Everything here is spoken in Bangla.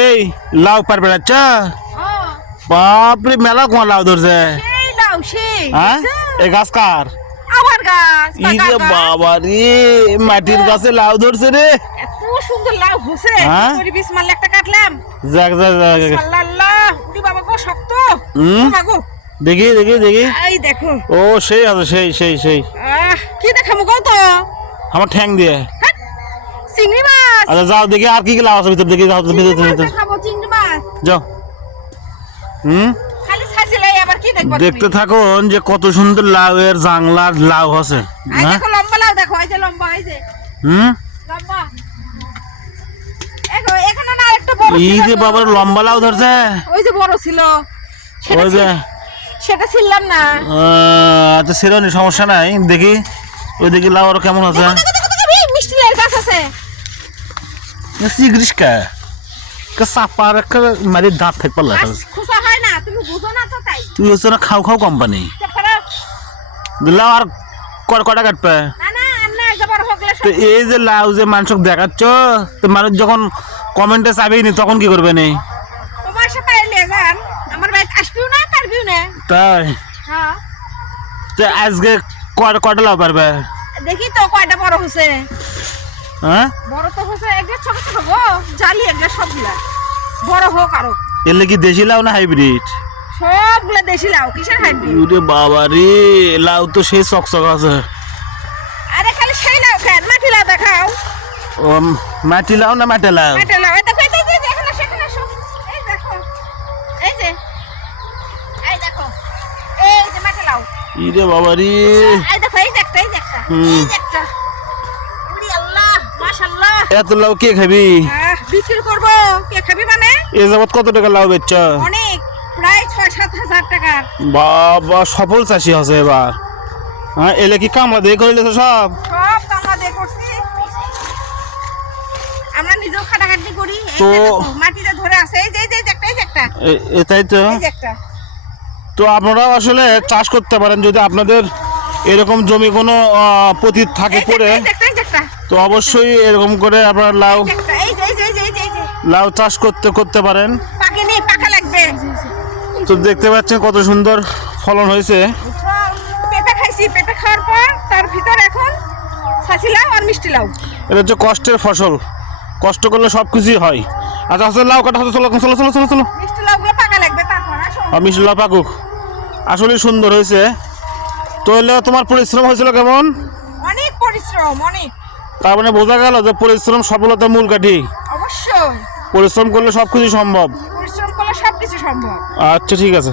এই লাউ পারবে আচ্ছা বাপরে মেলা কোয়া লাউ ধরছে হ্যাঁ এই গাছ কার আমার গাছ ইরে বাবা রে মাটির গাছে লাউ ধরছে রে এত সুন্দর লাউ হইছে হ্যাঁ? তোরি বিশ মারলে একটা কাটলাম যাক যাক যাক আল্লাহ উনি বাবা গো শক্ত বাবা গো দেখি দেখি দেখি এই দেখো ও সেই আছে সেই কি দেখামু গো তো আমার ঠ্যাং দিয়ে হ্যাঁ, চিংড়ি মাছ আচ্ছা যাও দেখি আর কি কি লাউ আছে ভিতর দেখি যাও ভিতর দেখাবো চিংড়ি মাছ যাও খালি ছাইছিলাই আবার কি দেখবো দেখতে থাকুন যে কত সুন্দর লাউ এর জাংলার লাউ আছে এই দেখো লম্বা লাউ দেখো এই যে লম্বা এই যে লম্বা এগো এখানে না একটা বড় এই ছিল যে তো। বাবার লম্বা লাউ ধরছে ওই যে বড় ছিল সেটা ওই যে সেটা ছিলাম না আচ্ছা সেরকম সমস্যা নাই দেখি ওই দেখি লাউ আর কেমন আছে এই মিষ্টি লের গাছ আছে সিগ্রিসকা চাপার একটা মারি দাঁত থাক পারলা খুশা হয় না তুমি বুঝো না তো তাই তুই হচ্ছে না খাও খাও কোম্পানি তারপরে লাউ আর কটা কাটবে না না আমরা একবার হগলে তো এই যে লাউ যে মানুষ দেখাচ্ছ তো মানুষ যখন কমেন্টে চাবেই নি তখন কি করবে নি তোমার সাথে এলে যান আমার বাড়িতে আসবিও না পারবিও না তাই হ্যাঁ তো আজকে কটা লাউ পারবে দেখি তো কয়টা বড় হইছে হ্যাঁ বড় তো হইছে একটা ছোট ছোট গো জালি একটা সবগুলা বড় হোক আরো এলে কি দেশি লাউ না হাইব্রিড সবগুলা দেশি লাউ কিসের হাইব্রিড ওরে বাবা রে লাউ তো সেই চকচক আছে আরে খালি সেই লাউ খান মাটি লাউ দেখাও ও মাটি লাউ না মাটি লাউ মাটি লাউ এই দেখো এই যে এখানে সেখানে সব এই দেখো এই যে এই দেখো এই যে মাটি লাউ ইরে বাবা রে এই দেখো এই যে একটা এই যে একটা ওরে আল্লাহ মাশাআল্লাহ এত লাউ কে খাবি বিক্রি করব কে খাবি মানে এ যাবত কত টাকা লাউ বেচছ অনেক প্রায় 6-7 হাজার টাকা বাবা সফল চাষি আছে এবার হ্যাঁ এলে কি কামলা দিয়ে করিলে তো সব সব কামলা দিয়ে করছি আমরা নিজেও খাটাখাটি করি এই তো- যে দেখো, মাটিতে ধরে আছে এই যে একটা এই যে একটা এটাই তো এই যে একটা তো আপনারাও আসলে চাষ করতে পারেন যদি আপনাদের এরকম জমি কোনো পতিত থাকে এই যে করে একটা এই যে একটা তো অবশ্যই এরকম করে আপনারা লাউ এই যে একটা এই যে এই যে লাউ চাষ করতে পারেন পাকে নেই পাকা লাগবে তো দেখতে পাচ্ছেন কত সুন্দর ফলন হয়েছে পেঁপে খাইছি পেঁপে খাওয়ার পর তার ভিতর এখন ছাঁচি লাউ আর মিষ্টি লাউ এটা হচ্ছে কষ্টের ফসল কষ্ট করলে সব কিছুই হয় আচ্ছা আসলে লাউ কাটা হচ্ছে চলো চলো চলো চলো চলো মিষ্টি লাউগুলো পাকা লাগবে তারপর আসো আর মিষ্টি লাউ পাকুক আসলে সুন্দর হয়েছে তো এলে তোমার পরিশ্রম হয়েছিল কেমন অনেক পরিশ্রম অনেক তার মানে বোঝা গেল যে পরিশ্রম সফলতার মূল কাঠি অবশ্যই পরিশ্রম করলে সব কিছু সম্ভব পরিশ্রম করলে সবকিছু সম্ভব আচ্ছা ঠিক আছে